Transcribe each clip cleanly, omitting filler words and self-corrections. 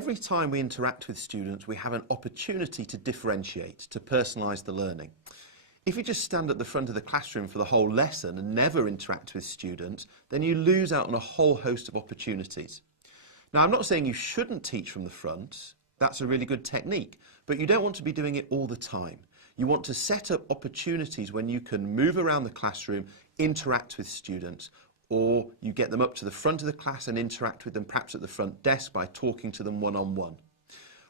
Every time we interact with students, we have an opportunity to differentiate, to personalise the learning. If you just stand at the front of the classroom for the whole lesson and never interact with students, then you lose out on a whole host of opportunities. Now, I'm not saying you shouldn't teach from the front. That's a really good technique, but you don't want to be doing it all the time. You want to set up opportunities when you can move around the classroom, interact with students, or you get them up to the front of the class and interact with them perhaps at the front desk by talking to them one-on-one.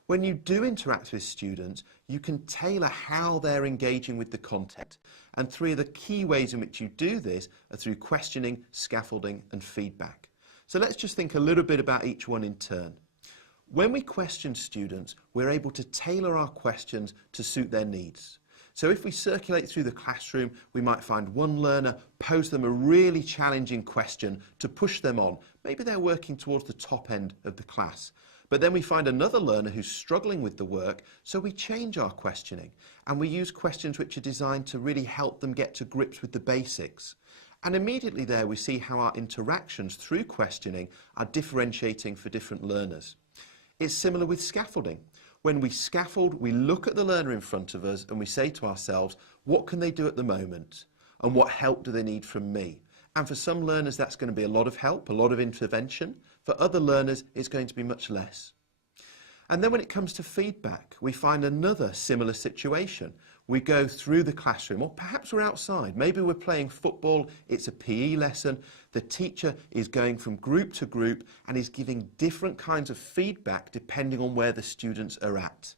When you do interact with students, you can tailor how they're engaging with the content. And three of the key ways in which you do this are through questioning, scaffolding, and feedback. So let's just think a little bit about each one in turn. When we question students, we're able to tailor our questions to suit their needs. So if we circulate through the classroom, we might find one learner, pose them a really challenging question to push them on. Maybe they're working towards the top end of the class. But then we find another learner who's struggling with the work, so we change our questioning and we use questions which are designed to really help them get to grips with the basics. And immediately there we see how our interactions through questioning are differentiating for different learners. It's similar with scaffolding. When we scaffold, we look at the learner in front of us and we say to ourselves, what can they do at the moment? And what help do they need from me? And for some learners, that's going to be a lot of help, a lot of intervention. For other learners, it's going to be much less. And then when it comes to feedback, we find another similar situation. We go through the classroom, or perhaps we're outside. Maybe we're playing football, it's a PE lesson. The teacher is going from group to group and is giving different kinds of feedback depending on where the students are at.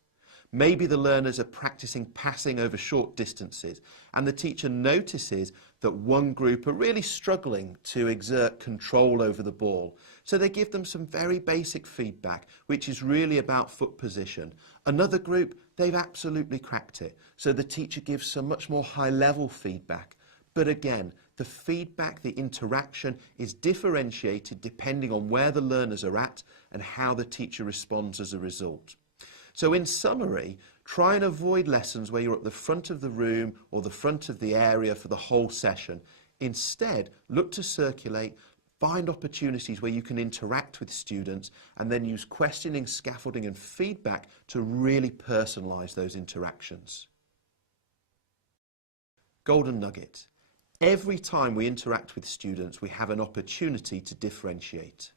Maybe the learners are practicing passing over short distances and the teacher notices that one group are really struggling to exert control over the ball. So they give them some very basic feedback, which is really about foot position. Another group, they've absolutely cracked it. So the teacher gives some much more high-level feedback. But again, the feedback, the interaction is differentiated depending on where the learners are at and how the teacher responds as a result. So in summary, try and avoid lessons where you're at the front of the room or the front of the area for the whole session. Instead, look to circulate, find opportunities where you can interact with students and then use questioning, scaffolding and feedback to really personalise those interactions. Golden nugget. Every time we interact with students, we have an opportunity to differentiate.